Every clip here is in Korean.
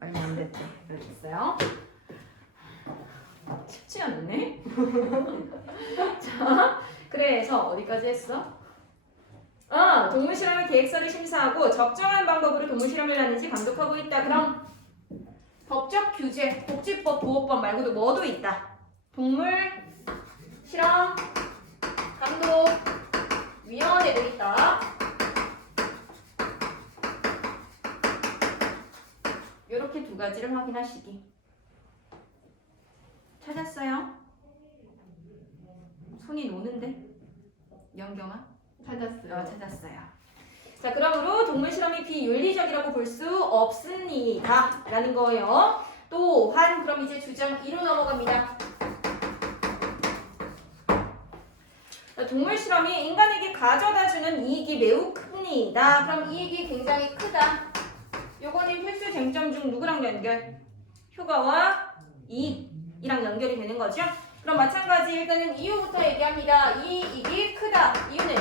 얼마 안 됐대. 이렇게 있어요. 쉽지 않네. 자, 그래서 어디까지 했어? 동물 실험의 계획서를 심사하고 적정한 방법으로 동물 실험을 하는지 감독하고 있다. 그럼 법적 규제, 복지법, 보호법 말고도 뭐도 있다. 동물 실험 감독 위원회도 있다. 이렇게 두 가지를 확인하시기. 찾았어요? 손이 노는데? 연경아? 찾았어요. 찾았어요. 자, 그러므로 동물 실험이 비윤리적이라고 볼 수 없습니다. 라는 거예요. 또한 그럼 이제 주장 2로 넘어갑니다. 자, 동물 실험이 인간에게 가져다주는 이익이 매우 큽니다. 그럼 이익이 굉장히 크다. 요거는 필수 쟁점 중 누구랑 연결? 효과와 이익이랑 연결이 되는 거죠. 그럼 마찬가지 일단은 이유부터 얘기합니다. 이익이 크다. 이유는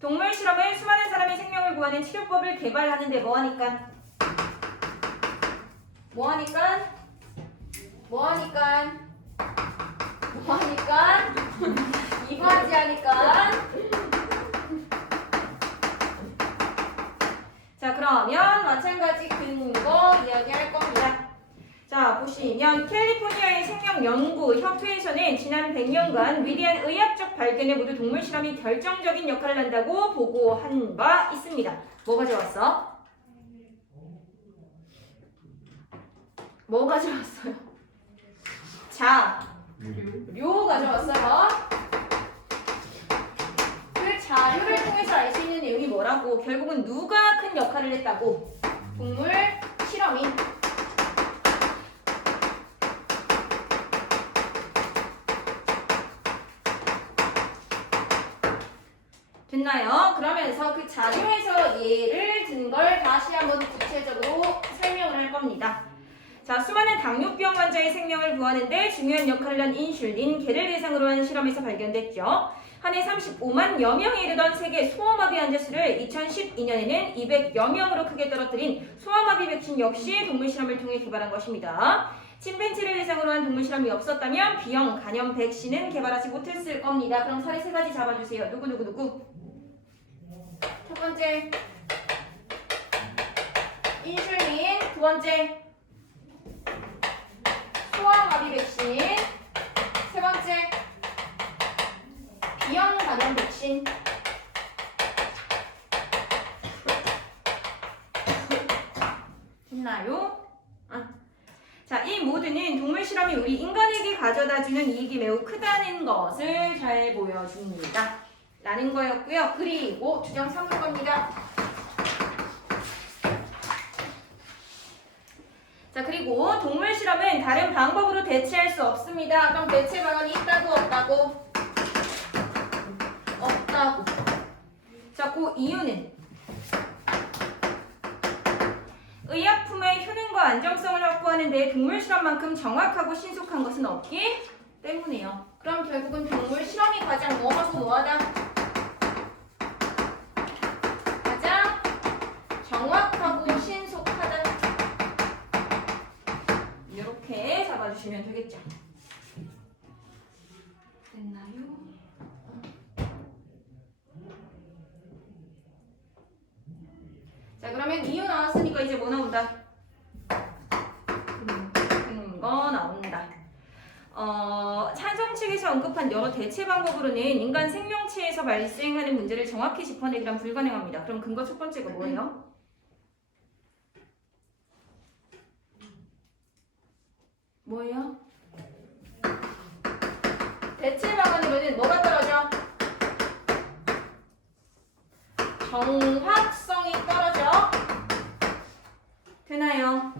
동물 실험은 수많은 사람의 생명을 구하는 치료법을 개발하는데 뭐하니까? 이바지하니까. 자, 그러면 마찬가지 근거 이야기할 겁니다. 자, 보시면 캘리포니아의 생명연구협회에서는 지난 100년간 위대한 의학적 발견에 모두 동물 실험이 결정적인 역할을 한다고 보고한 바 있습니다. 뭐 가져왔어? 뭐 가져왔어요? 자료 가져왔어요. 그 자료를 통해서 알 수 있는 내용이 뭐라고? 결국은 누가 큰 역할을 했다고? 동물 실험이. 됐나요? 그러면서 그 자료에서 예를 든 걸 다시 한번 구체적으로 설명을 할 겁니다. 자, 수많은 당뇨병 환자의 생명을 구하는데 중요한 역할을 한 인슐린, 개를 대상으로 한 실험에서 발견됐죠. 한 해 35만여 명에 이르던 세계 소아마비 환자 수를 2012년에는 200여 명으로 크게 떨어뜨린 소아마비 백신 역시 동물 실험을 통해 개발한 것입니다. 침팬지를 대상으로 한 동물 실험이 없었다면 B형 간염 백신은 개발하지 못했을 겁니다. 그럼 사례 세 가지 잡아주세요. 누구? 첫 번째 인슐린, 두 번째 소아마비 백신, 세 번째 B형 간염 백신. 됐나요? 자, 이 모두는 동물 실험이 우리 인간에게 가져다주는 이익이 매우 크다는 것을 잘 보여줍니다. 라는 거였고요. 그리고 주장 3을 겁니다. 자, 그리고 동물 실험은 다른 방법으로 대체할 수 없습니다. 그럼 대체 방안이 있다고 없다고? 없다고. 자, 그 이유는 의약품의 효능과 안정성을 확보하는 데 동물 실험만큼 정확하고 신속한 것은 없기 때문이에요. 그럼 결국은 동물 실험이 가장 뭐하고 뭐하다? 가장 정확하고 신속하다. 이렇게 잡아주시면 되겠죠. 됐나요? 자, 그러면 이유 나왔으니까 이제 뭐 나온다? 근거 나온다. 찬성 측에서 언급한 여러 대체 방법으로는 인간 생명체에서 발생하는 문제를 정확히 짚어내기란 불가능합니다. 그럼 근거 첫 번째가 뭐예요? 뭐예요? 대체 방안으로는 뭐가 떨어져? 정확성이 떨어져. 되나요?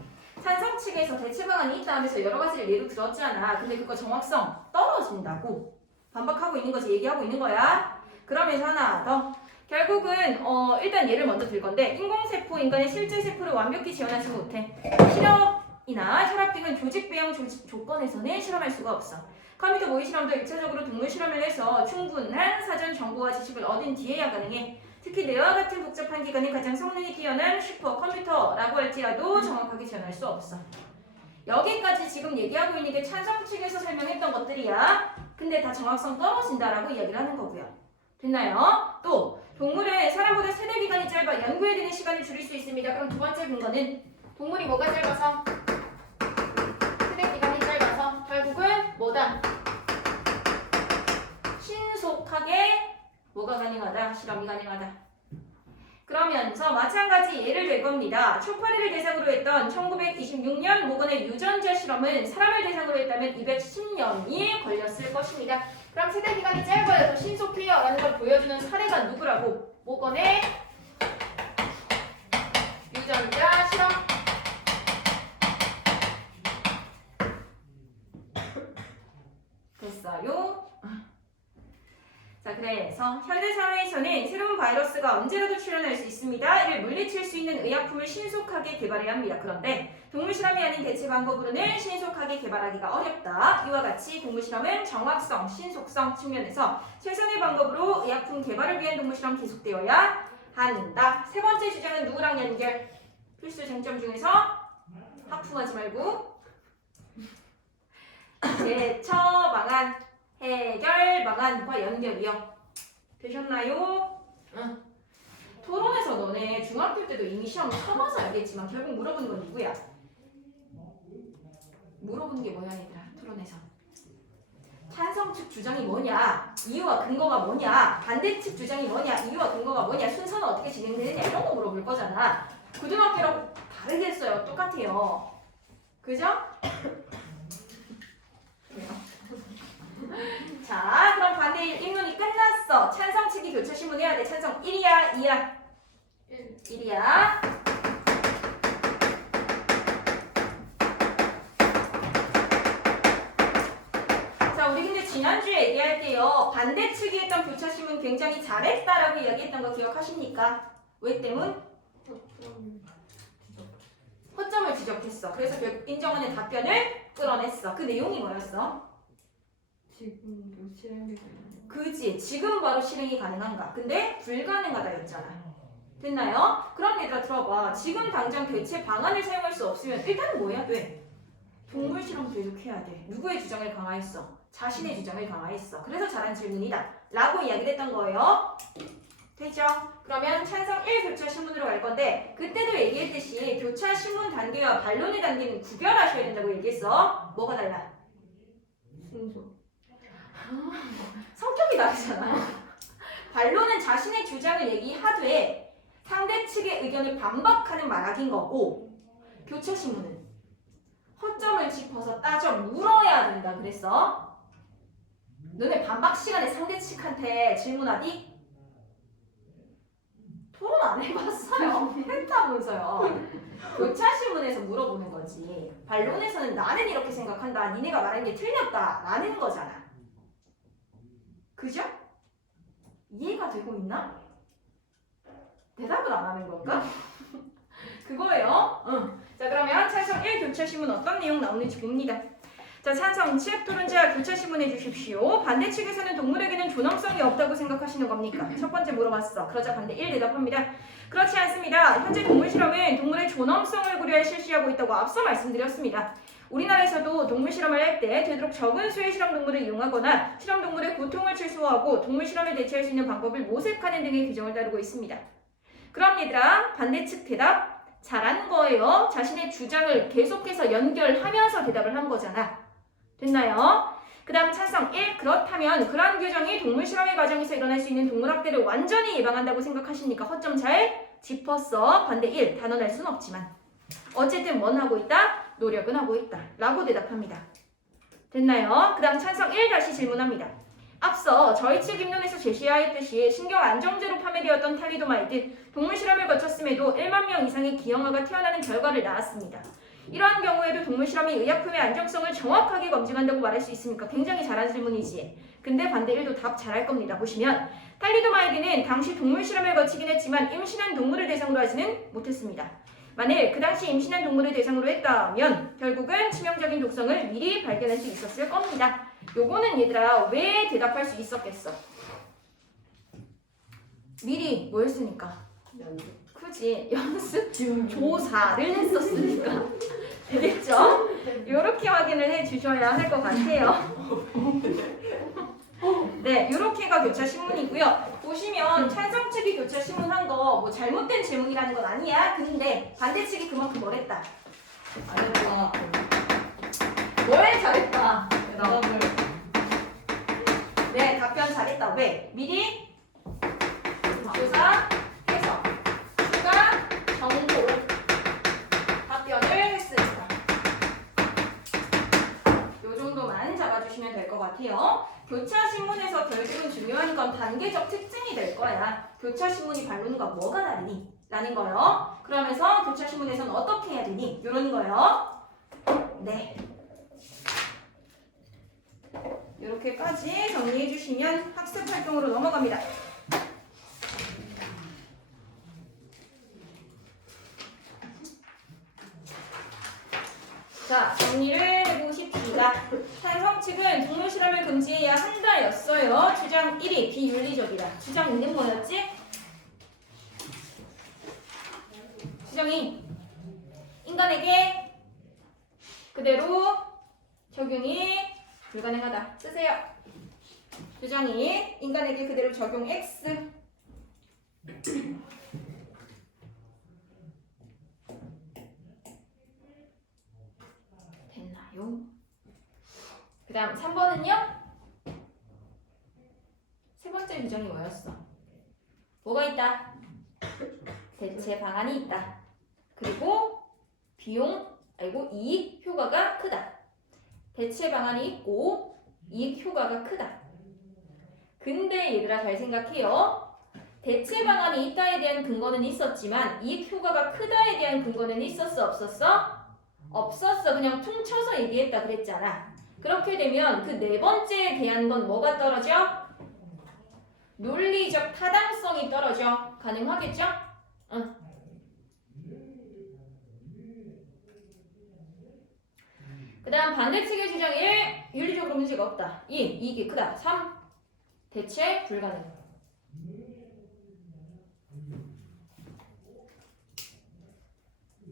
찬성 측에서 대체 방안이 있다 하면서 여러 가지를 예로 들었잖아. 근데 그거 정확성 떨어진다고 반박하고 있는 거지, 얘기하고 있는 거야. 그러면서 하나 더. 결국은 일단 예를 먼저 들 건데 인공세포, 인간의 실제 세포를 완벽히 재현하지 못해. 실험이나 혈압 등은 조직 배양 조건에서는 실험할 수가 없어. 컴퓨터 모의 실험도 일차적으로 동물 실험을 해서 충분한 사전 정보와 지식을 얻은 뒤에야 가능해. 특히 뇌와 같은 복잡한 기관이 가장 성능이 뛰어난 슈퍼컴퓨터라고 할지라도 정확하게 지원할 수 없어. 여기까지 지금 얘기하고 있는 게 찬성 측에서 설명했던 것들이야. 근데 다 정확성 떨어진다라고 이야기를 하는 거고요. 됐나요? 또 동물은 사람보다 세대기간이 짧아 연구에 드는 시간을 줄일 수 있습니다. 그럼 두 번째 근거는 동물이 뭐가 짧아서? 세대기간이 짧아서 결국은 뭐다? 신속하게 뭐가 가능하다? 실험이 가능하다. 그러면서 마찬가지 예를 들 겁니다. 초파리를 대상으로 했던 1926년 모건의 유전자 실험은 사람을 대상으로 했다면 210년이 걸렸을 것입니다. 그럼 세대기간이 짧아요. 더 신속해요. 라는 걸 보여주는 사례가 누구라고? 모건의 유전자 실험. 됐어요? 자, 그래서 현대사회에서는 새로운 바이러스가 언제라도 출현할 수 있습니다. 이를 물리칠 수 있는 의약품을 신속하게 개발해야 합니다. 그런데 동물실험이 아닌 대체 방법으로는 신속하게 개발하기가 어렵다. 이와 같이 동물실험은 정확성, 신속성 측면에서 최선의 방법으로 의약품 개발을 위한 동물실험 계속되어야 한다. 세 번째 주장은 누구랑 연결? 필수 쟁점 중에서 하품하지 말고 제처 방안, 해결 방안과 연결이요. 되셨나요? 응. 토론에서 너네 중학교 때도 이미 시험 쳐봐서 알겠지만 결국 물어보는 건 누구야? 물어보는 게 뭐야 얘들아 토론에서. 찬성 측 주장이 뭐냐, 이유와 근거가 뭐냐, 반대 측 주장이 뭐냐, 이유와 근거가 뭐냐, 순서는 어떻게 진행되느냐 이런 거 물어볼 거잖아. 고등학교랑 다르겠어요. 똑같아요. 그죠? 자, 그럼 반대일 입론이 끝났어. 찬성 측이 교차 신문해야 돼. 찬성 1이야, 2야? 1이야. 자, 우리 근데 지난주에 얘기할 때요. 반대 측이 했던 교차 신문 굉장히 잘했다라고 이야기했던 거 기억하십니까? 왜 때문? 허점을 지적했어. 그래서 결국 인정하는 답변을 끌어냈어. 그 내용이 뭐였어? 지금 실행이 되는 그지. 지금 바로 실행이 가능한가? 근데 불가능하다였잖아. 됐나요? 그럼 얘들아 들어봐. 지금 당장 대체 방안을 사용할 수 없으면 일단은 뭐 해야 돼? 동물 실험 계속해야 돼. 누구의 주장을 강화했어? 자신의 주장을 강화했어. 그래서 잘한 질문이다. 라고 이야기를 했던 거예요. 되죠? 그러면 찬성 1 교차 신문으로 갈 건데 그때도 얘기했듯이 교차 신문 단계와 반론의 단계는 구별하셔야 된다고 얘기했어. 뭐가 달라? 순서. 성격이 다르잖아. 반론은 자신의 주장을 얘기하되 상대 측의 의견을 반박하는 말하기인 거고 교차 신문은 허점을 짚어서 따져 물어야 된다 그랬어. 너네 반박 시간에 상대 측한테 질문하디? 토론 안 해봤어요. 했다면서요. 교차 신문에서 물어보는 거지. 반론에서는 나는 이렇게 생각한다. 니네가 말한 게 틀렸다. 라는 거잖아. 그죠? 이해가 되고 있나? 대답을 안 하는 건가? 그거예요. 응. 자, 그러면 찬성 1 교차 신문 어떤 내용 나오는지 봅니다. 자, 찬성 측 토론자 교차 신문해 주십시오. 반대 측에서는 동물에게는 존엄성이 없다고 생각하시는 겁니까? 첫 번째 물어봤어. 그러자 반대 1 대답합니다. 그렇지 않습니다. 현재 동물 실험은 동물의 존엄성을 고려해 실시하고 있다고 앞서 말씀드렸습니다. 우리나라에서도 동물 실험을 할 때 되도록 적은 수의 실험 동물을 이용하거나 실험 동물의 고통을 최소화하고 동물 실험을 대체할 수 있는 방법을 모색하는 등의 규정을 따르고 있습니다. 그럼 얘들아 반대 측 대답 잘한 거예요. 자신의 주장을 계속해서 연결하면서 대답을 한 거잖아. 됐나요? 그 다음 찬성 1. 그렇다면 그러한 규정이 동물 실험의 과정에서 일어날 수 있는 동물학대를 완전히 예방한다고 생각하십니까? 허점 잘 짚었어. 반대 1. 단언할 순 없지만 어쨌든 뭔 하고 있다? 노력은 하고 있다. 라고 대답합니다. 됐나요? 그 다음 찬성 1 다시 질문합니다. 앞서 저희 측 입론에서 제시하였듯이 신경 안정제로 판매되었던 탈리도마이드 동물 실험을 거쳤음에도 1만 명 이상의 기형아가 태어나는 결과를 낳았습니다. 이러한 경우에도 동물 실험이 의약품의 안정성을 정확하게 검증한다고 말할 수 있습니까? 굉장히 잘한 질문이지. 근데 반대 1도 답 잘할 겁니다. 보시면 탈리도마이드는 당시 동물 실험을 거치긴 했지만 임신한 동물을 대상으로 하지는 못했습니다. 만일 그 당시 임신한 동물을 대상으로 했다면 결국은 치명적인 독성을 미리 발견할 수 있었을 겁니다. 요거는 얘들아 왜 대답할 수 있었겠어? 미리 뭐 했으니까? 연습. 그지? 연습 조사를 했었으니까 되겠죠? 이렇게 확인을 해주셔야 할 것 같아요. 네, 이렇게가 교차 신문이고요. 보시면 찬성 측이 교차 신문한 거 뭐 잘못된 제목이라는 건 아니야. 근데 반대측이 그만큼 뭘 했다? 아니야. 뭘 잘했다? 대답을. 네, 답변 잘했다. 왜? 미리 조사, 해석, 추가, 정보 답변을 했으니까 요 정도만 잡아주시면 될 것 같아요. 교차 신문에서 결국은 중요한 건 단계적 특징이 될 거야. 교차 신문이 반론과 뭐가 다르니? 라는 거요. 그러면서 교차 신문에서는 어떻게 해야 되니? 이런 거요. 네. 이렇게까지 정리해 주시면 학습 활동으로 넘어갑니다. 자, 정리를 해보십시다. 찬성 측은 동물 실험을 금지해야 한다였어요. 주장 1이 비윤리적이다. 주장 2는 뭐였지? 주장 2. 인간에게 그대로 적용이 불가능하다. 쓰세요. 주장 2. 인간에게 그대로 적용 X. 그 다음 3번은요? 세 번째 규정이 뭐였어? 뭐가 있다? 대체 방안이 있다. 그리고 비용, 이익 효과가 크다. 대체 방안이 있고 이익 효과가 크다. 근데 얘들아 잘 생각해요. 대체 방안이 있다에 대한 근거는 있었지만 이익 효과가 크다에 대한 근거는 있었어? 없었어? 없었어. 그냥 퉁쳐서 얘기했다 그랬잖아. 그렇게 되면 그 네 번째에 대한 건 뭐가 떨어져? 논리적 타당성이 떨어져. 가능하겠죠? 응. 그 다음 반대측의 주장 1. 윤리적으로 문제가 없다. 2. 이익이 크다. 3. 대체 불가능.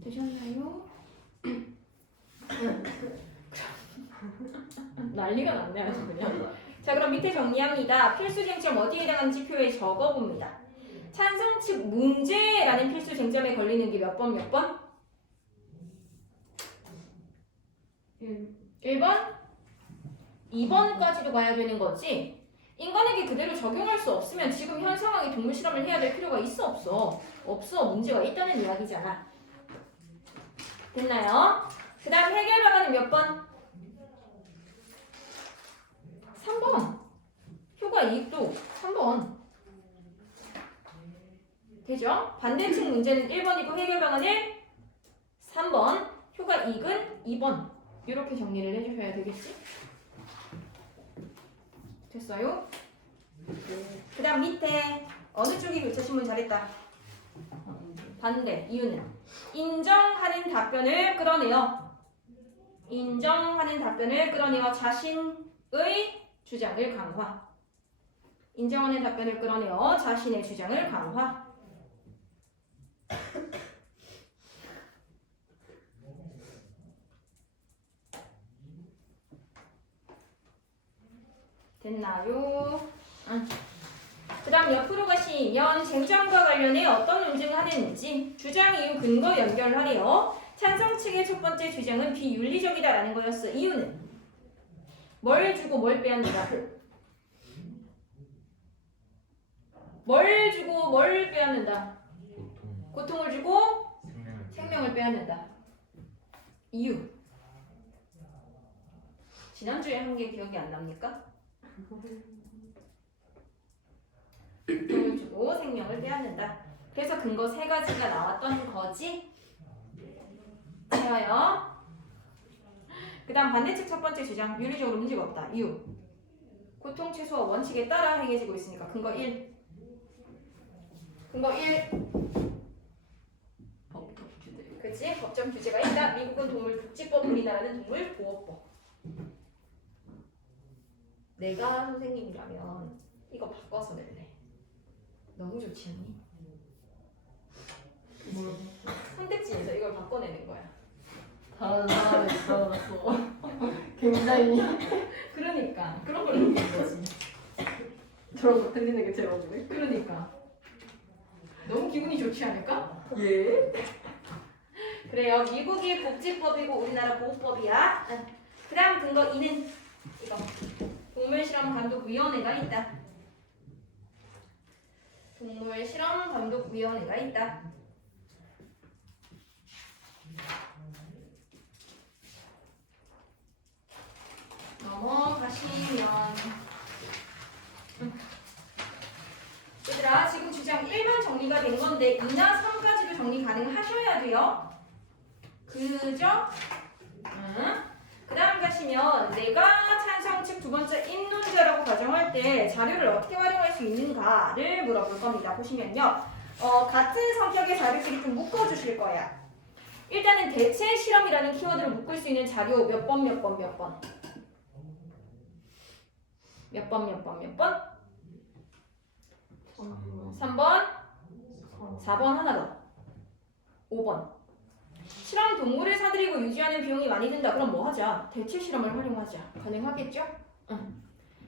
되셨나요? 난리가 났네 아주 그냥. 자, 그럼 밑에 정리합니다. 필수 쟁점 어디에 해당하는지 표에 적어봅니다. 찬성 측 문제라는 필수 쟁점에 걸리는 게 몇 번 몇 번? 1번? 2번까지도 가야 되는 거지? 인간에게 그대로 적용할 수 없으면 지금 현 상황에 동물 실험을 해야 될 필요가 있어 없어? 없어. 문제가 있다는 이야기잖아. 됐나요? 그 다음 해결 방안은 몇 번? 3번. 효과 이익도 3번. 되죠? 반대측 문제는 1번이고 해결 방안은 3번. 효과 이익은 2번. 이렇게 정리를 해주셔야 되겠지? 됐어요? 그 다음 밑에 어느 쪽이 교차신문 잘했다? 반대. 이유는 인정하는 답변을 끌어내요. 인정하는 답변을 끌어내어 자신의 주장을 강화. 인정하는 답변을 끌어내어 자신의 주장을 강화. 됐나요? 그 다음 옆으로 가시면 쟁점과 관련해 어떤 논증을 하는지 주장 이유 근거 연결하래요. 찬성 측의 첫 번째 주장은 비윤리적이다라는 거였어. 이유는 뭘 주고 뭘 빼앗는다. 뭘 주고 뭘 빼앗는다. 고통을 주고 생명을 빼앗는다. 이유. 지난주에 한 게 기억이 안 납니까? 고통을 주고 생명을 빼앗는다. 그래서 근거 세 가지가 나왔던 거지. 좋아요. 그 다음 반대측 첫 번째 주장 윤리적으로 문제가 없다. 이유. 고통 최소화 원칙에 따라 행해지고 있으니까. 근거 1. 근거 1. 법적 규제. 그치? 법적 규제가 있다. 미국은 동물복지법, 우리나라는 동물보호법. 내가 선생님이라면 이거 바꿔서 낼래. 너무 좋지 않니? 뭘 선택지에서 이걸 바꿔내는 거야. 다른 사람이 들어갔어. 굉장히 그러니까 그런 걸 느끼는 거지. 저런 거 들리는 게 제일 억울해. 그러니까 너무 기분이 좋지 않을까? 예? 그래요. 미국이 복지법이고 우리나라 보호법이야. 그 다음 근거 2는 이거 동물실험감독위원회가 있다. 동물실험감독위원회가 있다. 넘어가시면 얘들아 지금 주장 1번 정리가 된 건데 2나 3까지도 정리 가능하셔야 돼요. 그죠? 그 다음 가시면 내가 찬성 측 두 번째 입론자라고 가정할 때 자료를 어떻게 활용할 수 있는가를 물어볼 겁니다. 보시면요. 같은 성격의 자료끼리 좀 묶어주실 거야. 일단은 대체 실험이라는 키워드를 묶을 수 있는 자료 몇 번, 몇 번, 몇 번? 몇 번, 몇 번, 몇 번? 3번, 4번 하나 더. 5번. 실험 동물을 사들이고 유지하는 비용이 많이 든다. 그럼 뭐 하자? 대체 실험을 활용하자. 가능하겠죠? 응.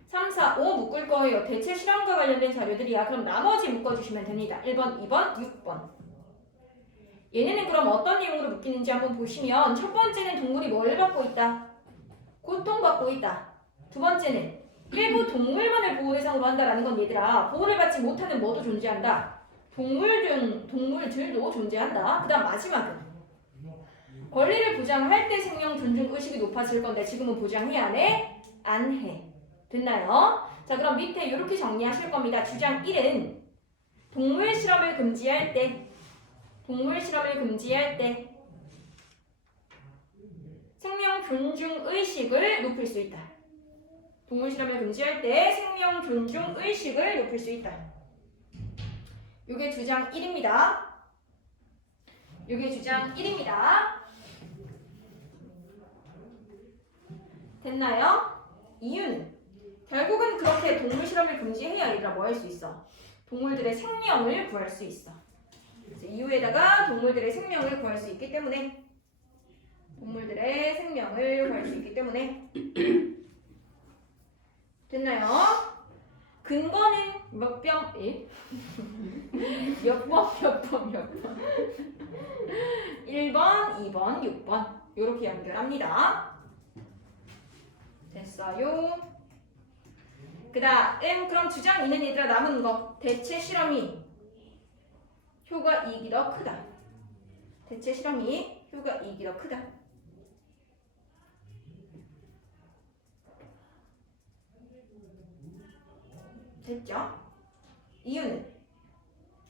3, 4, 5 묶을 거예요. 대체 실험과 관련된 자료들이야. 그럼 나머지 묶어주시면 됩니다. 1번, 2번, 6번. 얘네는 그럼 어떤 내용으로 묶이는지 한번 보시면 첫 번째는 동물이 뭘 받고 있다? 고통받고 있다. 두 번째는 일부 동물만을 보호 대상으로 한다라는 건 얘들아 보호를 받지 못하는 뭐도 존재한다. 동물들도 존재한다. 그 다음 마지막은 권리를 보장할 때 생명 존중 의식이 높아질 건데 지금은 보장해 안 해? 안 해. 됐나요? 자 그럼 밑에 이렇게 정리하실 겁니다. 주장 1은 동물 실험을 금지할 때 생명 존중 의식을 높일 수 있다. 동물 실험을 금지할 때 생명 존중 의식을 높일 수 있다. 요게 주장 1입니다. 됐나요? 이유는 결국은 그렇게 동물 실험을 금지해야 얘들아 뭐 할 수 있어? 동물들의 생명을 구할 수 있어. 그래서 이유에다가 동물들의 생명을 구할 수 있기 때문에 됐나요? 근거는 몇 번? 몇 번? 1번, 2번, 6번 이렇게 연결합니다. 됐어요? 그 다음 그럼 주장 2는 얘들아 남은 거 대체 실험이 효과 이익이 더 크다. 대체 실험이 효과 이익이 더 크다. 됐죠? 이유는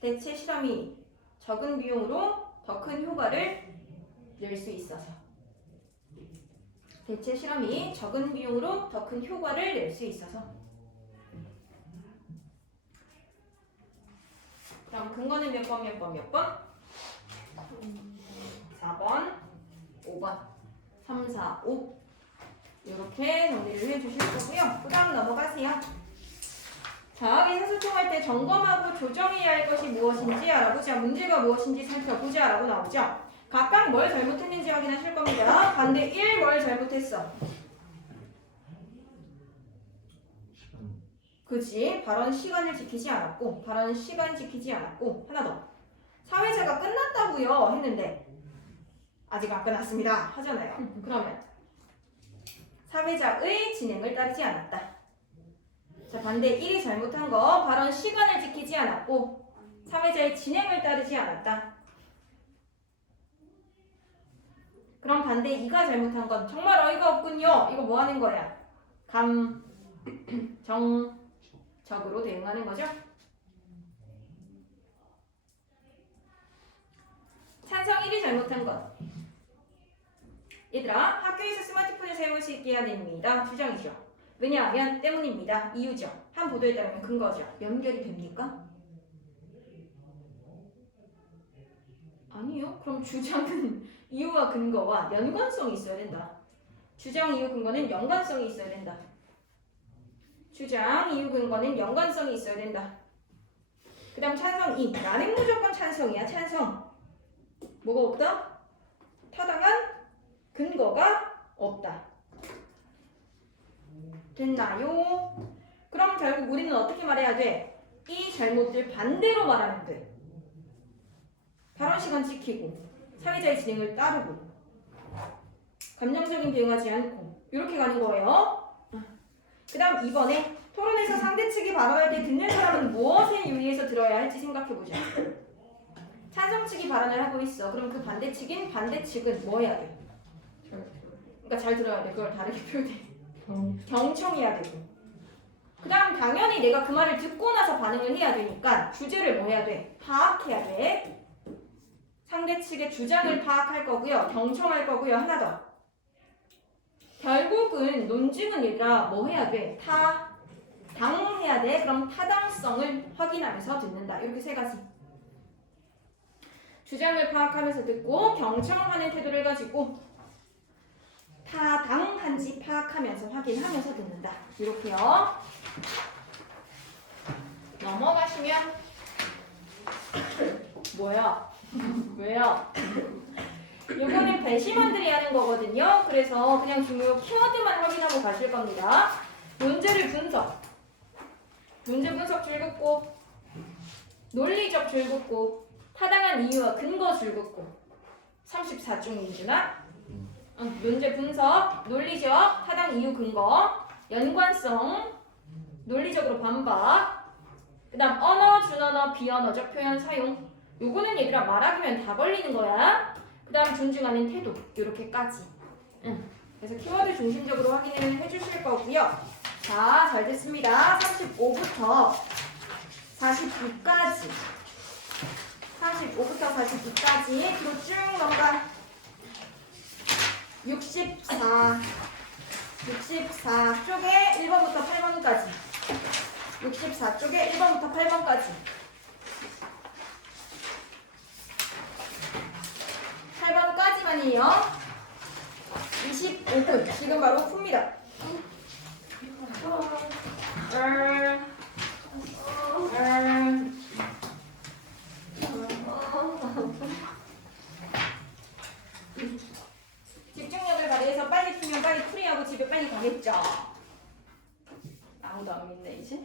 대체 실험이 적은 비용으로 더 큰 효과를 낼 수 있어서. 대체 실험이 적은 비용으로 더 큰 효과를 낼 수 있어서. 그럼 근거는 몇 번? 4번, 5번, 3, 4, 5 이렇게 정리를 해주실 거고요. 그 다음 넘어가세요. 자, 의사소통할 때 점검하고 조정해야 할 것이 무엇인지 알아보자. 문제가 무엇인지 살펴보자 라고 나오죠. 각각 뭘 잘못했는지 확인하실 겁니다. 반대 1 뭘 잘못했어? 그치? 발언 시간을 지키지 않았고 하나 더 사회자가 끝났다고요 했는데 아직 안 끝났습니다 하잖아요. 그러면 사회자의 진행을 따르지 않았다. 자 반대 1이 잘못한 거 발언 시간을 지키지 않았고 사회자의 진행을 따르지 않았다. 그럼 반대 2가 잘못한 건 정말 어이가 없군요. 이거 뭐 하는 거야? 적으로 대응하는 거죠. 찬성 1이 잘못한 것. 얘들아 학교에서 스마트폰을 사용할 수 있게 해야 됩니다. 주장이죠. 왜냐하면 때문입니다. 이유죠. 한 보도에 따르면 근거죠. 연결이 됩니까? 아니요. 그럼 주장은 이유와 근거와 연관성이 있어야 된다. 주장, 이유, 근거는 연관성이 있어야 된다. 주장, 이유, 근거는 연관성이 있어야 된다. 그 그 다음 찬성 2. 나는 무조건 찬성이야. 찬성. 뭐가 없다? 타당한 근거가 없다. 됐나요? 그럼 결국 우리는 어떻게 말해야 돼? 이 잘못들 반대로 말하면 돼. 발언 시간 지키고 사회자의 진행을 따르고 감정적인 대응하지 않고 이렇게 가는 거예요. 그 다음 2번에 토론에서 상대 측이 발언할 때 듣는 사람은 무엇에 유의해서 들어야 할지 생각해보자. 찬성 측이 발언을 하고 있어. 그럼 그 반대측인 반대측은 뭐 해야 돼? 그러니까 잘 들어야 돼. 그걸 다르게 표현해. 경청해야 되고. 그 다음 당연히 내가 그 말을 듣고 나서 반응을 해야 되니까 주제를 뭐 해야 돼? 파악해야 돼. 상대 측의 주장을 파악할 거고요. 경청할 거고요. 하나 더. 결국은 논증은 얘들아 뭐 해야 돼? 타당해야 돼. 그럼 타당성을 확인하면서 듣는다. 이렇게 세 가지. 주장을 파악하면서 듣고 경청하는 태도를 가지고 타당한지 파악하면서 확인하면서 듣는다. 이렇게요. 넘어가시면 뭐야? 왜요? 요거는 배심원들이 하는 거거든요. 그래서 그냥 중요 키워드만 확인하고 가실 겁니다. 문제를 분석. 문제 분석 줄긋고 논리적 줄긋고 타당한 이유와 근거 줄긋고 34중 민준아. 문제 분석, 논리적, 타당 이유 근거, 연관성, 논리적으로 반박, 그 다음 언어, 준언어, 비언어적 표현 사용. 요거는 얘들아 말하기면 다 걸리는 거야. 그 다음 존중하는 태도, 요렇게까지. 그래서 키워드 중심적으로 확인을 해주실 거고요. 자, 잘 됐습니다. 35부터 49까지 35부터 49까지 뒤로 쭉 넘어가. 64 쪽에 1번부터 8번까지 64쪽에 1번부터 8번까지 8번까지만이에요. 25분 지금 바로 풉니다. 집중력을 발휘해서 빨리 풀면 빨리 풀이하고 집에 빨리 가겠죠. 아무도 안 믿네 이제.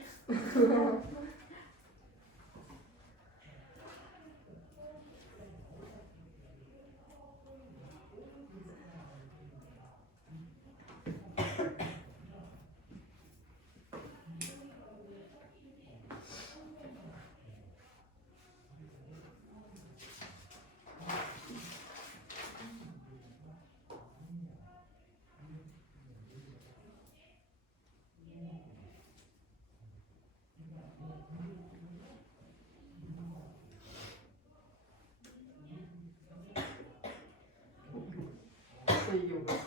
이게 뭐야?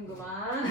보여주는구만.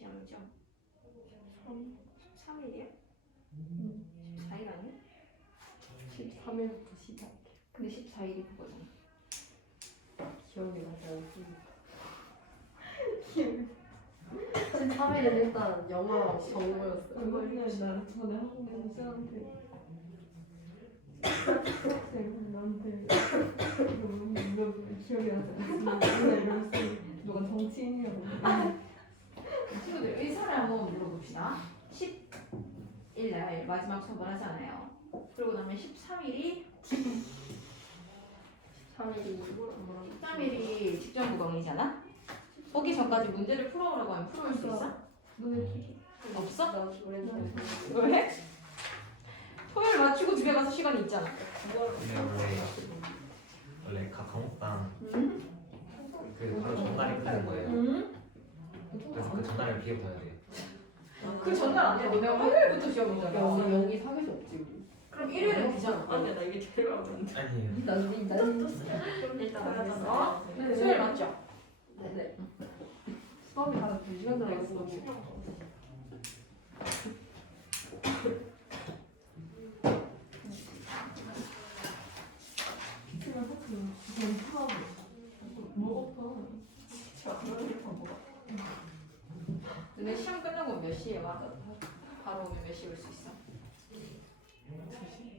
시험이죠? 13일이야? 14일 아니야? 13일부터 시작. 근데 14일이 그거잖아. 기억이 나지 않습니다. 13일은 일단 영어 정보였어요. 그거는 나 전에 한국에서 쌤한테 학생한테 기억이 나지 않습니다. 맨날 이러면서 누가 정치인이라고 친구들 의사를 한번 물어봅시다. 10일 날 마지막 수업을 하잖아요. 그러고 나면 13일이 13일이 직전 구강이잖아. 오기 전까지 문제를 풀어오라고 하면 풀어올 수 있어? 없어? 왜? 토요일 맞추고 집에 가서 시간이 있잖아. 근데 원래 각 과목당 응? 그 바로 전날이 끝나는 거예요. 응? 그래서 그 전날을 비워 봐야 돼요. 그 전날 안 돼. 너네가 화요일부터 시험이잖아. 우리 연기 사귀지 없지 우리. 그럼 일요일은 되잖아. 아니 나 이게 제일 어려운데 아니에요. 난 일단 어? 수요일 맞죠? 네. 수업이 한 2시간 들어갔어. 그냥 사실 너무 풀하고 뭐가 근데 시험 끝나고 몇 시에 와? 바로 오면 몇 시에 올 수 있어?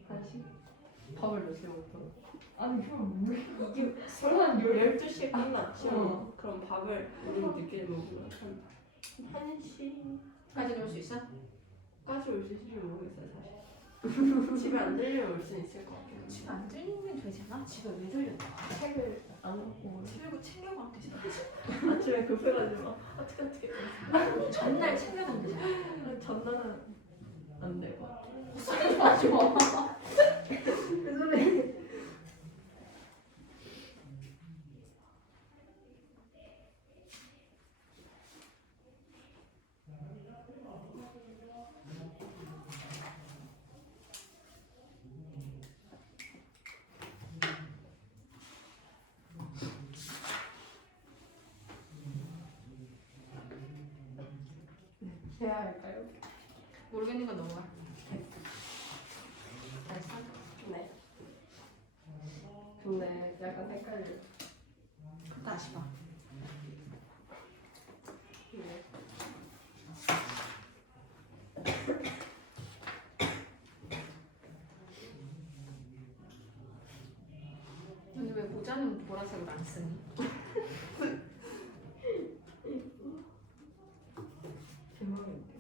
1시? 밥을 몇 시부터? 아니 그럼 뭐 이게 설마 12시에 끝났죠? 그럼 밥을 우리 늦게 먹으면 한 1시까지 올 수 있어? 올 수 있을지 모르겠어요 사실 집에 안 들리면 올 수 있을 것 같아요 집에 안 들리면 되잖아. 집에 왜 들렸나? 책을 안 갖고 오면 들고 챙겨가면 되잖아. 아침에 급해가지고 어떻게 전날 챙겨가면 되잖아. 전날은 안 될 것 같아요 술 마지 마. 그 소리 해야 할까요? 모르겠는 건 넘어가. 잘했어? 네 근데 약간 헷갈려. 다시 봐. 네. 근데 왜 모자는 보라색을 안 쓰니? 대박인데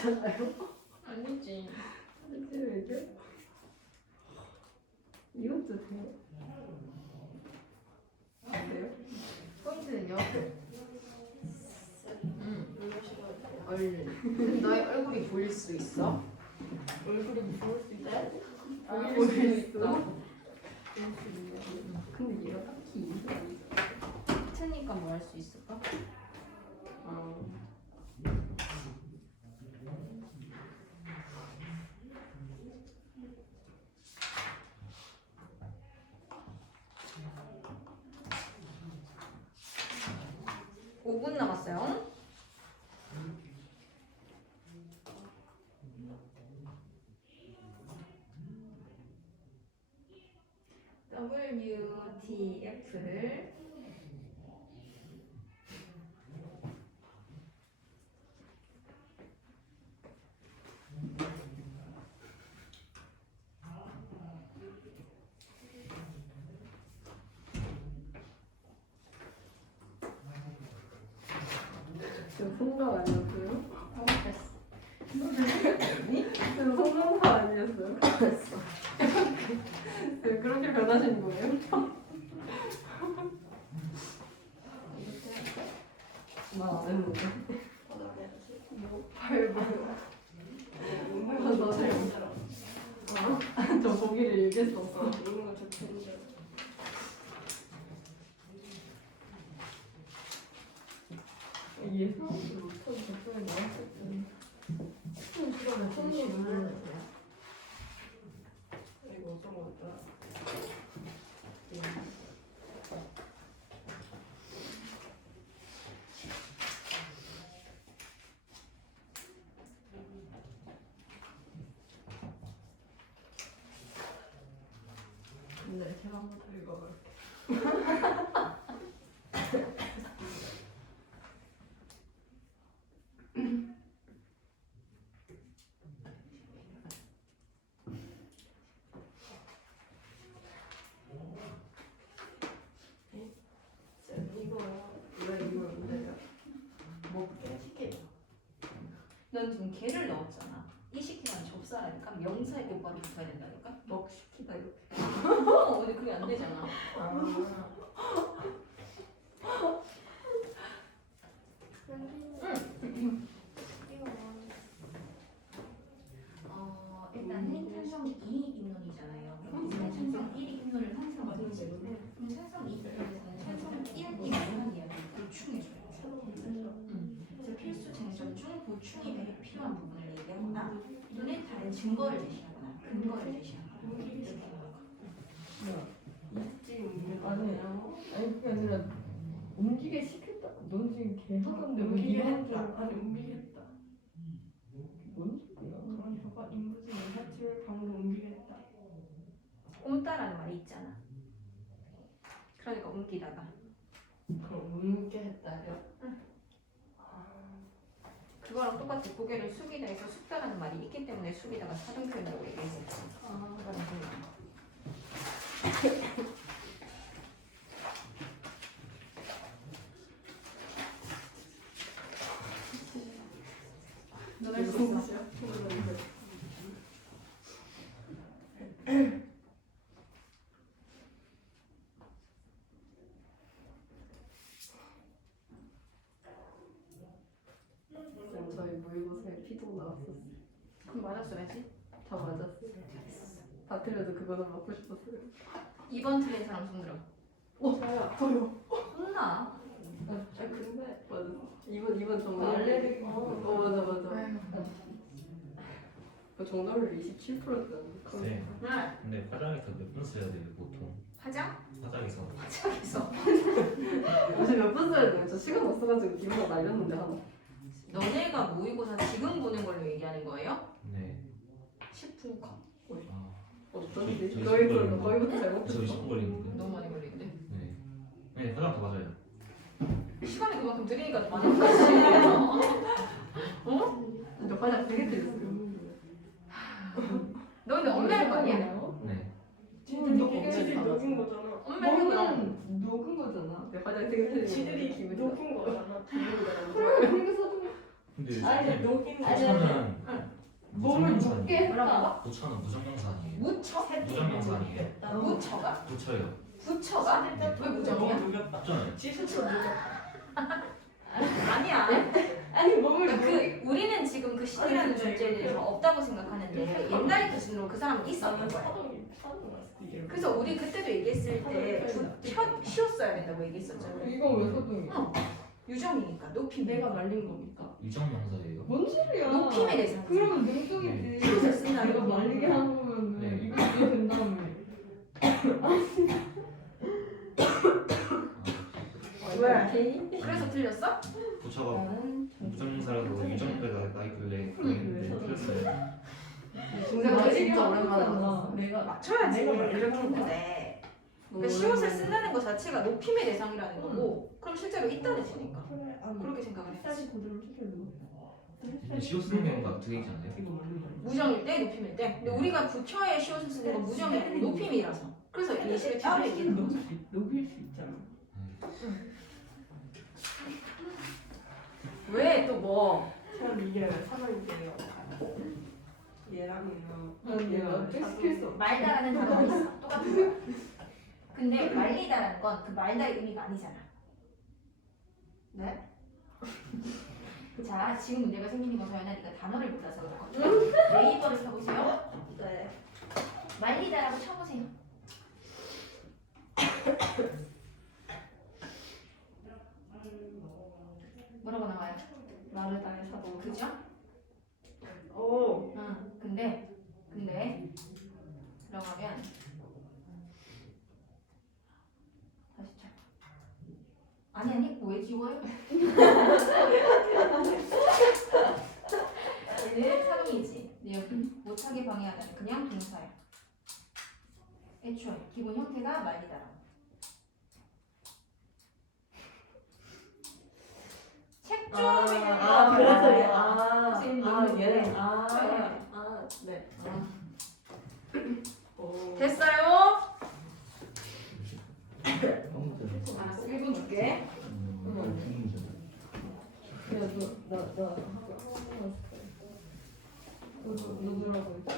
맞잖아요. 아니지. 아니지 이게? 이것도 돼요? 안 돼요? 포인트는요? 얼른. 그럼 너의 얼굴이 보일 수 있어? 얼굴이 부을 수 있다. 보일 수 있어? 근데 얘가 딱히 이상이 트니까 뭐 할 수 있을까? 오 분 남았어요. WTF를 지금 성공 아니었어요? 잘못했어. 지금 성공 아니었어요? 네, 그렇게 변하신 거예요? 나안 했는데. 저 보기를 읽겠었어. 이런 거 좋던데. 이게 사람들 못하고 적성에 나왔을 때. 시간에 손이 누르는 거야. 이거 어떤 거였더라? 네, 제가 한번 더 읽어볼게요. 이거 문제가 먹게 시켜. 넌 지금 개를 넣었잖아. 이 시키면 접사라니까 명사의 교과로 붙어야 된다니까. 먹 시키다 이렇게. 근데 그게 안 되잖아. 일단은 찬성 2 입론이잖아요. 그럼 찬성 1 입론을 상상하는 거예요. 그럼 찬성 2 입론에서는 찬성 1 입론을 이야기 보충해줘요. 그래서 필수 쟁점 중 보충이 필요한 부분을 얘기하거나 또는 다른 증거를 제시하거나 근거를 제시하거나 이렇게 아니 그게 아니라 움직여 시켰다. 넌 지금 개 하던데 왜 움직이게 이런 했다. 아니 움직이게 했다. 뭔 소리야? 그런 저가 인부지의 사치를 방으로 움직이게 했다. 옮다라는 말이 있잖아. 그러니까 옮기다가 그럼 움게 했다요? 그거랑 똑같이 고개를 숙이다 해서 숙다라는 말이 있기 때문에 숙이다가 사전 표현이라고 얘기했었지. 그거랑 달라. 넌 할 수 있어. 저희 모의고사에 피도 나왔었어. 그럼 맞았어야지. 다 맞았어. 다 틀려도 그거는 맞고 싶었어요. 2번 틀린 사람 손 들어. 저요. 혼나. 근데 맞아. 2번 정답. 알레르기. 맞아. 그 정답률 27%였잖아. 네. 응. 근데 화장에서 몇 분 써야 돼요 보통? 화장? 화장에서 화장에서. 요새 몇 분 써야 돼요? 저 시간 없어가지고 기분 날렸는데 하나. 너네가 모의고사 지금 보는 걸로 얘기하는 거예요? 네. 10분 컷. 아, 어쩐지. 저희 너희부터 잘못 저 20분 걸리는데. 너무 많이 걸리는데. 네. 네 화장 더 맞아요. 시간이 그만큼 들으니까 더 많이 걸리지. 어? 근데 화장 되게 틀렸어요. 너 근데 엄매할 거 아니야? 네. 지들이 녹인 거잖아. 엄매해 그럼. 녹은 거잖아. 내 화장 되게 틀렸어. 지들이 녹인 거잖아. 그래, 그렇게 써주면 근데 아니 선생님, 녹이는 아니, 부처는 몸을 무정명사 눕게 아니에요? 했다. 부처는 무정명사 아니에요? 무처? 무정명사 아니에요? 무처가? 부처요. 부처가? 왜 무정이야? 녹였다. 부처는 지수처 녹였다. 아니야. 아니 몸을 그 우리는 지금 그 신이라는 아니, 근데 존재에 대해서 없다고 생각하는데 옛날 기준으로 그 사람은 있었던 나는 거야. 사동이 왔어. 그래서 우리 그때도 얘기했을 때 쉬웠어야 된다고 얘기했었잖아. 이건 왜 소동이야? 유정이니까 높임. 내가 말린 겁니까? 유정명사예요. 뭔 소리야? 높임의 대상. 그러면 능동이지. 쉬워서 쓴다. 내가 말리게 한 거면은 네. 이거 이해된다며. 왜? 그래서 틀렸어? 부처가 나는 무정명사라서 유정배가 나이길래 그랬는데 틀렸어요. 내가 진짜 오랜만에 알았어. 내가 맞춰야지. 내가 이렇게 말렸던 했는데. 그러니까 쉬워서 쓴다는 것 자체가 높임의 대상이라는 거고, 그럼 실제로 있다는 뜻이니까. 그래. 아 그렇게 생각을 해. 다시 고드름 추출로. 근데 시오 쓰는 경우가 두 개 있지 않나요? 이거 맞는 거야. 무정일 때, 높임일 때. 근데 우리가 부처에 쉬워서 쓰는 건 무정이 아니고 높임이라서. 그래서 예시를 따로 얘기하는 거죠. 녹일 수 있잖아. 왜 또 뭐? 참 이게 사망인데요. 얘랑이요. 아니야. 텍스트에서. 말다라는 단어가 있어. 똑같은 거야. 근데 말리다라는 건 그 말다의 의미가 아니잖아. 네? 자, 지금 문제가 생기는 건 서연아 네가 단어를 몰라서 그렇거든. 네이버를 켜보세요. 네. 말리다라고 쳐보세요. 뭐라고 나와요? 마르다의 사동. 그죠? 오. 응. 근데 들어가면 다시 쳐. 아니 왜 지워요? 얘는 사동이지. 근데 여기 못하게 방해하다는 그냥 동사야. 애초에 기본 형태가 말리다라고. 책 좀 읽어봐요. 그래서 얘. 선생님 얘는 네. 네. 오. 됐어요? 아무튼 알았어. 1분 줄게. 나 하고 했어. 누구라고 했어?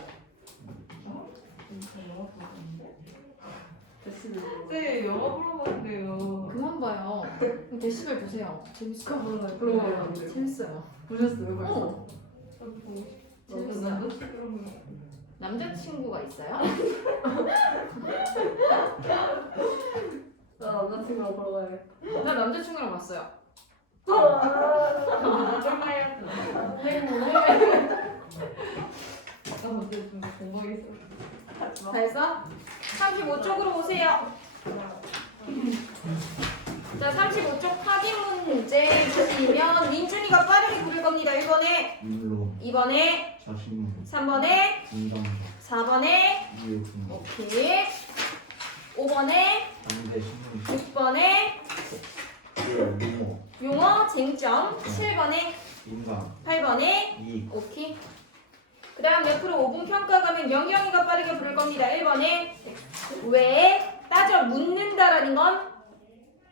영화 보는데? 데시벨. 네, 영화 보러 갔는데요. 그만 봐요. 데시벨 보세요. 재밌어요. 그럼 재밌어요. 보셨어요 벌써? 어. 보고 싶어. 재밌어요. 남자친구랑 남자친구가 있어요? 나 남자친구랑 보러 가야겠다. 나 남자친구랑 봤어요. 나중에 나 어제 좀 공부하겠어. 다 했어? 35쪽으로 오세요. 자, 35쪽 확인 문제 보시면 민준이가 빠르게 부를 겁니다. 1번에, 물론 2번에, 자신은 3번에, 인간적 4번에, 이해품 오케이. 5번에, 반대 신문 6번에, 유모 용어 쟁점, 7번에, 인간 8번에, 이익 오케이. 그 다음 옆으로 5분 평가 가면 영경이가 빠르게 부를 겁니다. 1번에 왜 따져 묻는다라는 건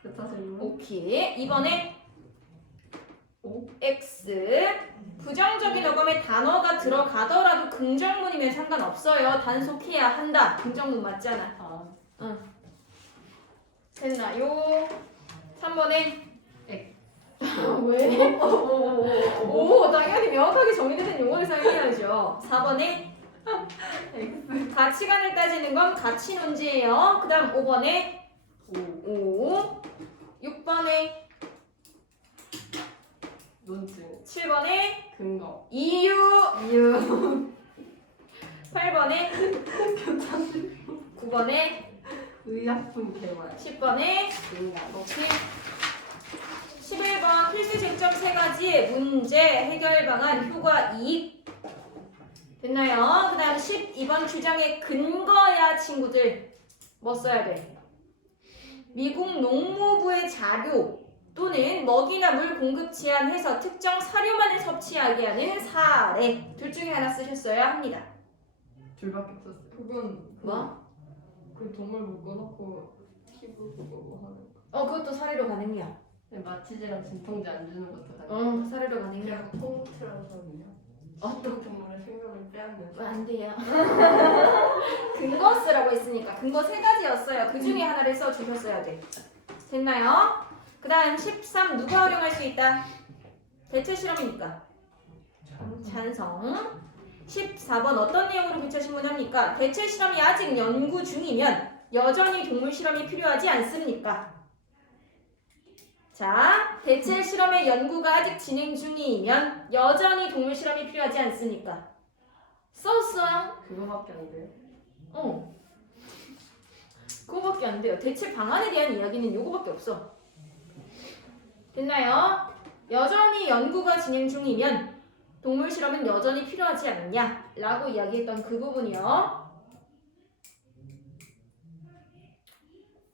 그 탓을 오케이. 2번에 X 부정적인 어감에 단어가 들어가더라도 긍정문이면 상관없어요. 단속해야 한다. 긍정문 맞잖아. 됐나요? 3번에 왜? 오, 당연히 명확하게 정리된 용어를 사용해야죠. 4번에 가치관을 따지는 건 가치 논지예요. 그 다음 5번에 5, 6번에 논증 7번에 근거 이유 8번에 9번에 의약품 개발 10번에 인간 오케이. 11번 필수 쟁점 3가지 문제 해결 방안 효과 이익 됐나요? 그 다음 12번 규정의 근거야 친구들 뭐 써야 돼? 미국 농무부의 자료 또는 먹이나 물 공급 제한해서 특정 사료만을 섭취하게 하는 사례 둘 중에 하나 쓰셨어야 합니다. 줄밖에 없었어요. 그건 뭐? 그 동물 묶어놓고 피부 그거 뭐 하는 거. 그것도 사례로 가능해요. 마취제랑 진통제 안 주는 것도 가능. 사례로 가능해요. 그냥 통틀어서는요. 어떤 동물의 생명을 빼앗는. 안 돼요. 근거 쓰라고 했으니까 근거 3가지였어요. 그 중에 하나를 써주셨어야 돼. 됐나요? 그 다음 13 누가 활용할 수 있다? 대체 실험이니까 찬성. 14번 어떤 내용으로 교차 신문합니까? 대체 실험이 아직 연구 중이면 여전히 동물 실험이 필요하지 않습니까? 자, 대체 실험의 연구가 아직 진행 중이면 여전히 동물 실험이 필요하지 않습니까? 썼어요? 그거밖에 안 돼요. 그거밖에 안 돼요. 대체 방안에 대한 이야기는 요거밖에 없어. 됐나요? 여전히 연구가 진행 중이면 동물 실험은 여전히 필요하지 않냐? 라고 이야기했던 그 부분이요.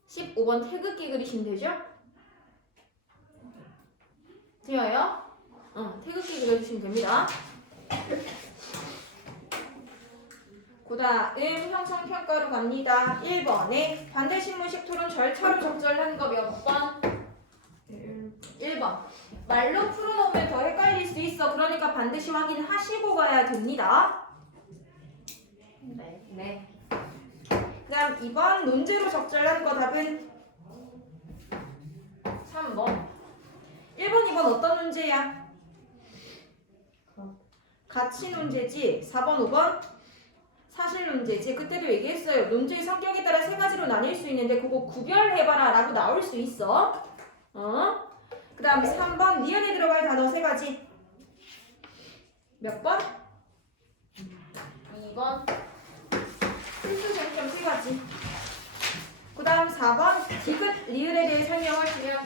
15번 태극기 그리시면 되죠? 되어요? 태극기 그려주시면 됩니다. 그 다음 형성평가로 갑니다. 1번에 반대신문식 토론 절차로 적절한 거 몇 번? 1번. 말로 풀어놓으면 더 헷갈릴 수 있어. 그러니까 반드시 확인하시고 가야 됩니다. 네. 그 다음 2번 논제로 적절한 거 답은 3번. 1번, 2번 어떤 논제야? 가치 논제지. 4번, 5번 사실 논제지. 그때도 얘기했어요. 논제의 성격에 따라 3가지로 나뉠 수 있는데 그거 구별해봐라 라고 나올 수 있어. 그 다음 3번 니은에 들어갈 단어 3가지. 몇 번? 2번 필수 쟁점 3가지. 그 다음 4번 디귿 리을에 대해 설명을 주면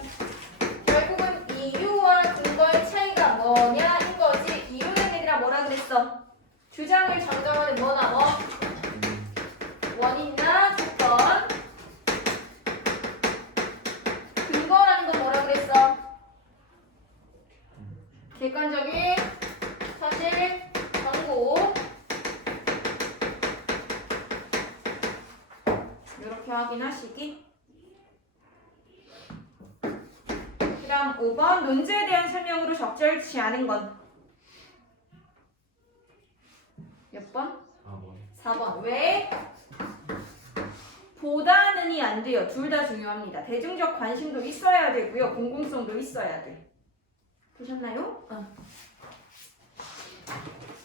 결국은 이유와 근거의 차이가 뭐냐인 거지. 이유는 얘들아 뭐라 그랬어? 주장을 정정하는 뭐나 뭐? 원인이나 조건. 근거라는 건 뭐라 그랬어? 객관적인 사실, 정보. 이렇게 확인하시기. 그 다음 5번 논제에 대한 설명으로 적절치 않은 건 몇 번? 4번. 왜? 보다는이 안 돼요. 둘 다 중요합니다. 대중적 관심도 있어야 되고요. 공공성도 있어야 돼. 보셨나요?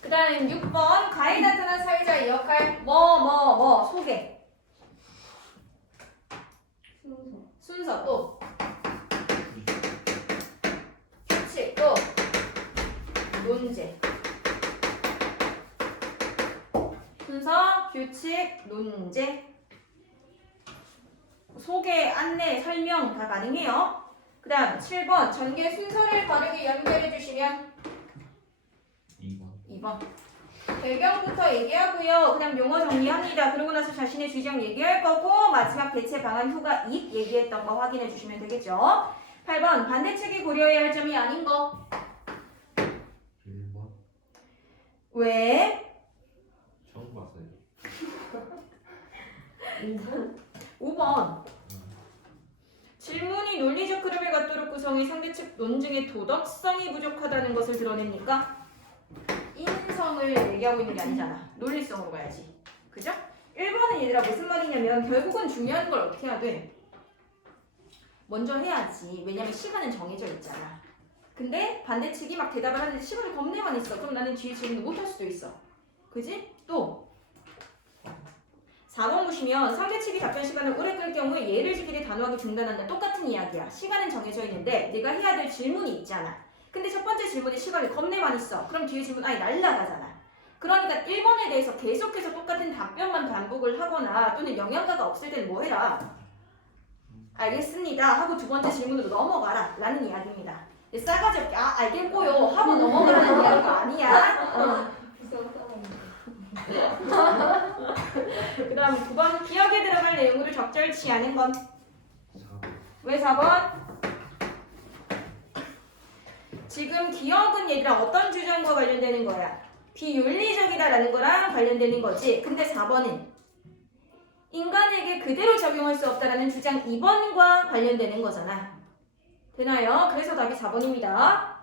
그 다음 6번 가에 나타난 사회자의 역할 소개 순서 또 규칙 또 논제 순서 규칙 논제 소개 안내 설명 다 가능해요. 그 다음 7번 전개 순서를 바르게 연결해 주시면 2번 배경부터 얘기하고요. 그냥 용어 정리합니다. 그러고 나서 자신의 주장 얘기할 거고 마지막 대체 방안 휴가 이익 얘기했던 거 확인해 주시면 되겠죠. 8번 반대측이 고려해야 할 점이 아닌 거 1번 왜? 처음 봤어요. 5번 질문이 논리적 흐름을 갖도록 구성해 상대측 논증의 도덕성이 부족하다는 것을 드러냅니까? 인성을 얘기하고 있는 게 아니잖아. 논리성으로 가야지. 그죠? 1번은 얘들아 무슨 말이냐면 결국은 중요한 걸 어떻게 해야 돼? 먼저 해야지. 왜냐면 시간은 정해져 있잖아. 근데 반대측이 막 대답을 하는데 시간을 겁내만 있어. 그럼 나는 뒤에 질문도 못 할 수도 있어. 그지? 또 4번 보시면 상대측이 답변 시간을 오래 끌 경우에 예를 지키되 단호하게 중단한다. 똑같은 이야기야. 시간은 정해져 있는데 내가 해야 될 질문이 있잖아. 근데 첫 번째 질문에 시간이 겁내만 있어. 그럼 뒤에 질문 아예 날라가잖아. 그러니까 1번에 대해서 계속해서 똑같은 답변만 반복을 하거나 또는 영양가가 없을 때는 뭐 해라? 알겠습니다 하고 두 번째 질문으로 넘어가라 라는 이야기입니다. 싸가지 없게 알겠고요 하고 넘어가라는 이야기가 아니야. 그 다음 9번 기억에 들어갈 내용으로 적절치 않은 건 4번 왜 4번? 지금 기억은 얘들아 어떤 주장과 관련되는 거야? 비윤리적이다라는 거랑 관련되는 거지. 근데 4번은 인간에게 그대로 적용할 수 없다라는 주장 2번과 관련되는 거잖아. 되나요? 그래서 답이 4번입니다.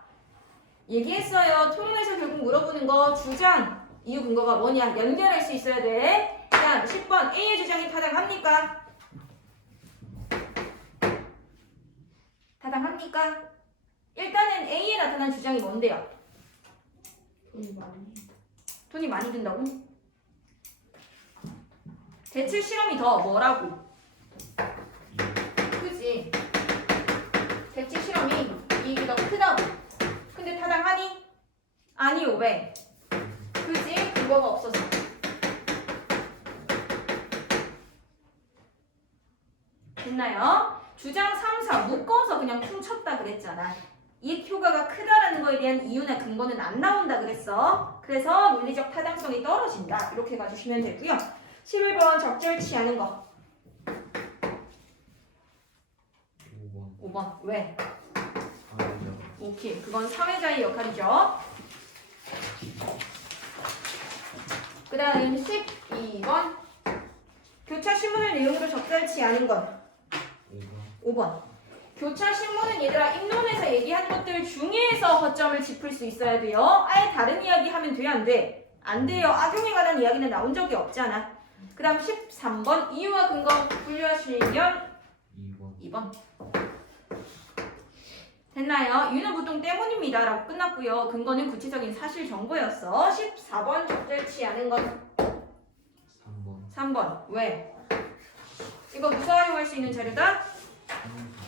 얘기했어요. 토론에서 결국 물어보는 거 주장, 이유 근거가 뭐냐 연결할 수 있어야 돼. 다음 10번 A의 주장이 타당합니까? 타당합니까? 일단은 A에 나타난 주장이 뭔데요? 돈이 많이 든다고? 대체 실험이 더 뭐라고? 그지? 대체 실험이 이익이 더 크다고. 근데 타당하니? 아니요. 왜? 그지? 근거가 없어서. 됐나요? 주장 3, 4 묶어서 그냥 퉁쳤다 그랬잖아. 이익 효과가 크다라는 거에 대한 이유나 근거는 안 나온다 그랬어. 그래서 논리적 타당성이 떨어진다. 이렇게 봐주시면 되고요. 11번 적절치 않은 거. 5번 5번. 왜? 사회적 오케이. 그건 사회자의 역할이죠. 그 다음 12번. 교차 신문을 내용으로 적절치 않은 건 5번 5번. 교차 신문은 얘들아 입론에서 얘기한 것들 중에서 허점을 짚을 수 있어야 돼요. 아예 다른 이야기 하면 돼, 안 돼? 안 돼요. 악용에 관한 이야기는 나온 적이 없잖아. 그 다음 13번. 이유와 근거 분류하시면 2번. 됐나요? 이유는 보통 때문입니다. 라고 끝났고요. 근거는 구체적인 사실 정보였어. 14번 적절치 않은 건 3번 3번. 왜? 이거 누가 활용할 수 있는 자료다?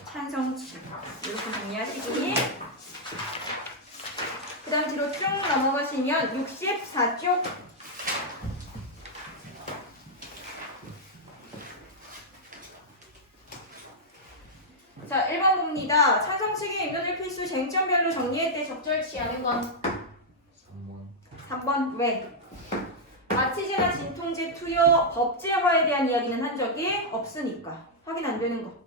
찬성치. 이렇게 정리하시기. 그 다음 뒤로 쭉 넘어가시면 64쪽. 자, 1번 봅니다. 찬성측의 입론을 필수 쟁점별로 정리할 때 적절치 않은 건 3번 3번. 왜? 마취제나 진통제 투여 법제화에 대한 이야기는 한 적이 없으니까 확인 안 되는 거.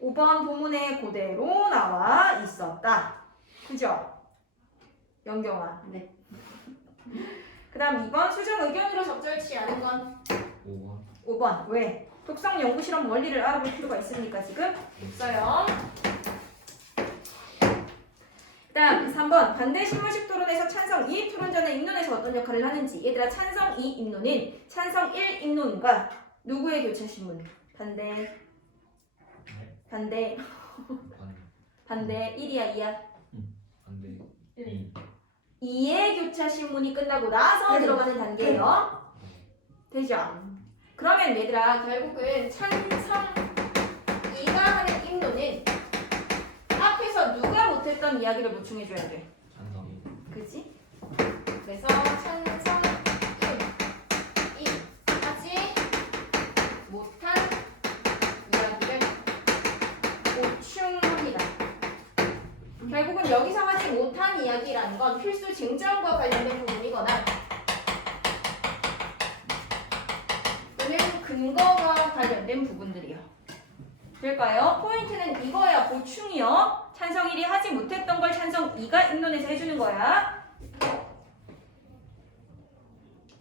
5번 본문에 그대로 나와 있었다. 그죠? 영경아. 네. 그 다음 2번 수정 의견으로 적절치 않은 건 5번 5번. 왜? 독성 연구 실험 원리를 알아볼 필요가 있으니까 지금 없어요. 그 다음 3번 반대 신문식 토론에서 찬성 2 토론자는 입론에서 어떤 역할을 하는지. 얘들아 찬성 2 입론은 찬성 1 입론과 누구의 교차 신문? 반대 반 1이야 2야? 반대 2의 교차 신문이 끝나고 나서 들어가는 단계예요. 되죠? 그러면 얘들아 결국은 찬성 2가 하는 입론은 앞에서 누가 못했던 이야기를 보충해줘야 돼. 찬성이 그지? 그래서 찬성 1, 2 하지 못한 이야기를 보충합니다. 결국은 여기서 하지 못한 이야기라는 건 필수 쟁점과 관련된 부분이거나 또는 근거와 관련된 부분들이요. 될까요? 포인트는 이거야. 보충이요. 찬성 1이 하지 못했던 걸 찬성 2가 입론에서 해주는 거야.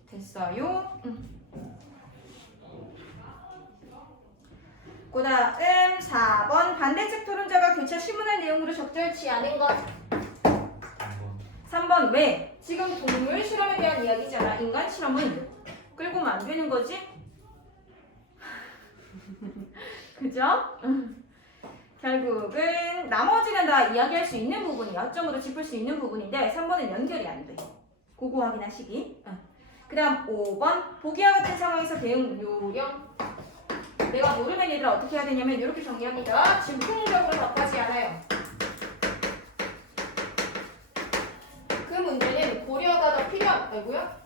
됐어요? 그 다음 4번 반대측 토론자가 교차 신문할 내용으로 적절치 않은 것 3번. 왜? 지금 동물 실험에 대한 이야기잖아. 인간 실험은 끌고 오면 안 되는 거지? 그죠? 결국은 나머지는 다 이야기할 수 있는 부분이 약점으로 짚을 수 있는 부분인데 3번은 연결이 안 돼. 그거 확인하시기. 그 다음 5번 보기와 같은 상황에서 대응 요령. 내가 모르면 얘들아 어떻게 해야 되냐면 이렇게 정리합니다. 즉흥적으로 답하지 않아요. 그 문제는 고려가 더 필요합니다.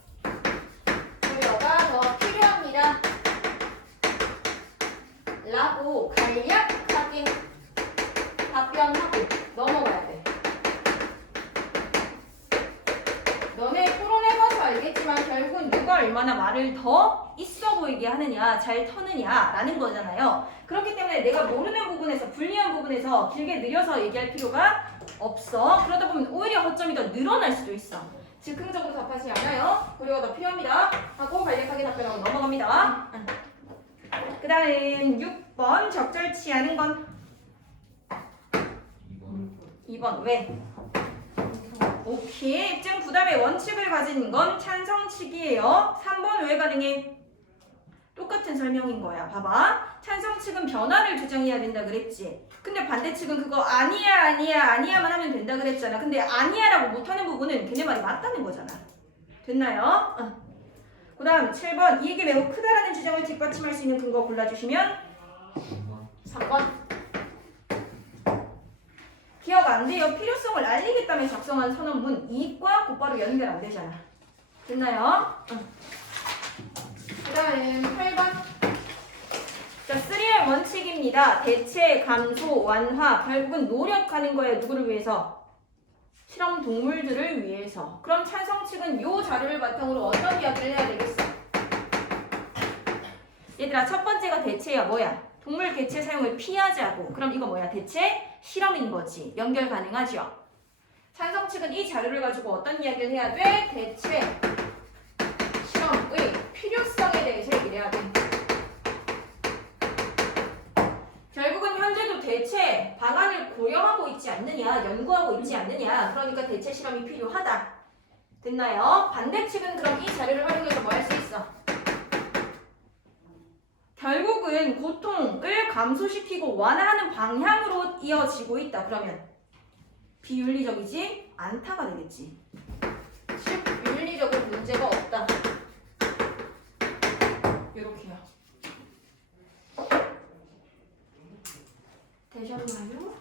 라고 간략하게 답변하고 넘어가야 돼. 너네 토론해봐서 알겠지만 결국은 누가 얼마나 말을 더 있어 보이게 하느냐, 잘 터느냐라는 거잖아요. 그렇기 때문에 내가 모르는 부분에서, 불리한 부분에서 길게 느려서 얘기할 필요가 없어. 그러다 보면 오히려 허점이 더 늘어날 수도 있어. 즉흥적으로 답하지 않아요. 고려가 더 필요합니다. 하고 간략하게 답변하고 넘어갑니다. 그 다음 6 10번 적절치 않은 건 2번 2번. 왜? 오케이. 입증 부담의 원칙을 가진 건 찬성측이에요. 3번 왜 가능해? 똑같은 설명인 거야. 봐봐. 찬성측은 변화를 주장해야 된다 그랬지. 근데 반대측은 그거 아니야만 하면 된다 그랬잖아. 근데 아니야라고 못하는 부분은 걔네 말이 맞다는 거잖아. 됐나요? 그 다음 7번 이익이 매우 크다라는 주장을 뒷받침할 수 있는 근거 골라주시면 3번 3번. 기억 안 돼요. 필요성을 알리겠다며 작성한 선언문 이익과 곧바로 연결 안 되잖아. 됐나요? 그 다음에 8번. 자, 3R 원칙입니다. 대체, 감소, 완화. 결국은 노력하는 거예요. 누구를 위해서? 실험 동물들을 위해서. 그럼 찬성 측은 요 자료를 바탕으로 어떤 이야기를 해야 되겠어? 얘들아, 첫 번째가 대체야. 뭐야? 동물 개체 사용을 피하자고. 그럼 이거 뭐야? 대체 실험인 거지. 연결 가능하죠? 찬성 측은 이 자료를 가지고 어떤 이야기를 해야 돼? 대체 실험의 필요성에 대해서 얘기를 해야 돼. 결국은 현재도 대체 방안을 고려하고 있지 않느냐, 연구하고 있지 않느냐. 그러니까 대체 실험이 필요하다. 됐나요? 반대 측은 그럼 이 자료를 활용해서 뭐 할 수 있어? 결국은 고통을 감소시키고 완화하는 방향으로 이어지고 있다. 그러면 비윤리적이지 않다가 되겠지. 즉 윤리적인 문제가 없다. 이렇게요. 되셨나요?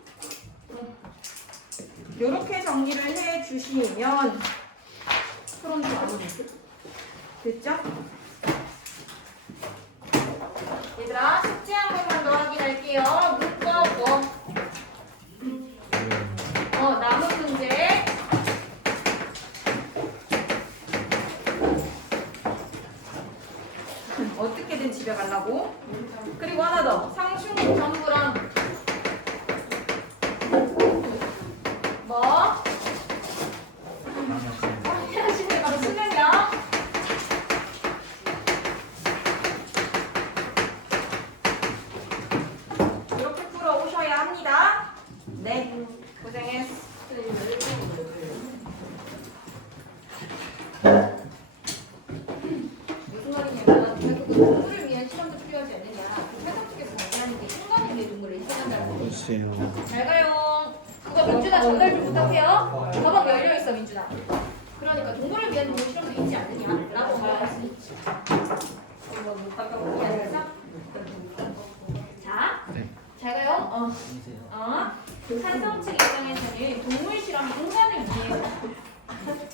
이렇게 정리를 해주시면 프론트 아니겠지? 됐죠? 얘들아 숙제 한 번만 더 확인할게요. 묶어 뭐? 남은 문제. 어떻게든 집에 가려고. 그리고 하나 더. 상충 전부랑 뭐? 해야지네. 바로 수능이야. 이렇게 풀어 오셔야 합니다. 네, 고생했어. 무슨 말이냐면 결국은 동물을 위한 실험도 필요하지 않느냐. 그 사상 쪽에서 발견하는 게 인간을 위해 동물을 희생한다는 거지. 잘 가요. 그거 민준아 전달 좀 부탁해요. 가방 열려 있어 민준아. 그러니까 동물을 위한 동물 실험도 있지 않느냐라고 말할 수 있지. 이해하셨어? 자, 잘 가요. 그 산성측 입장에서는 동물 실험이 인간을 위해서,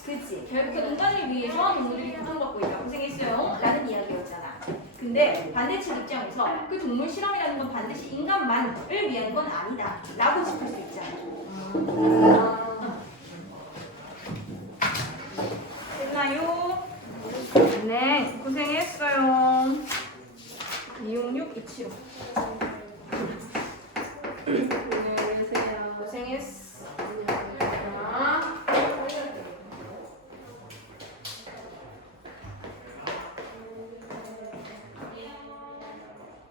그치? 결국 인간을 위해서 동물들이 고통받고 있다. 고생했어요. 라는 이야기였잖아. 근데 반대측 입장에서 그 동물 실험이라는 건 반드시 인간만을 위한 건 아니다. 라고 짚을 수 있잖아. 됐나요? 네, 고생했어요. 266 275.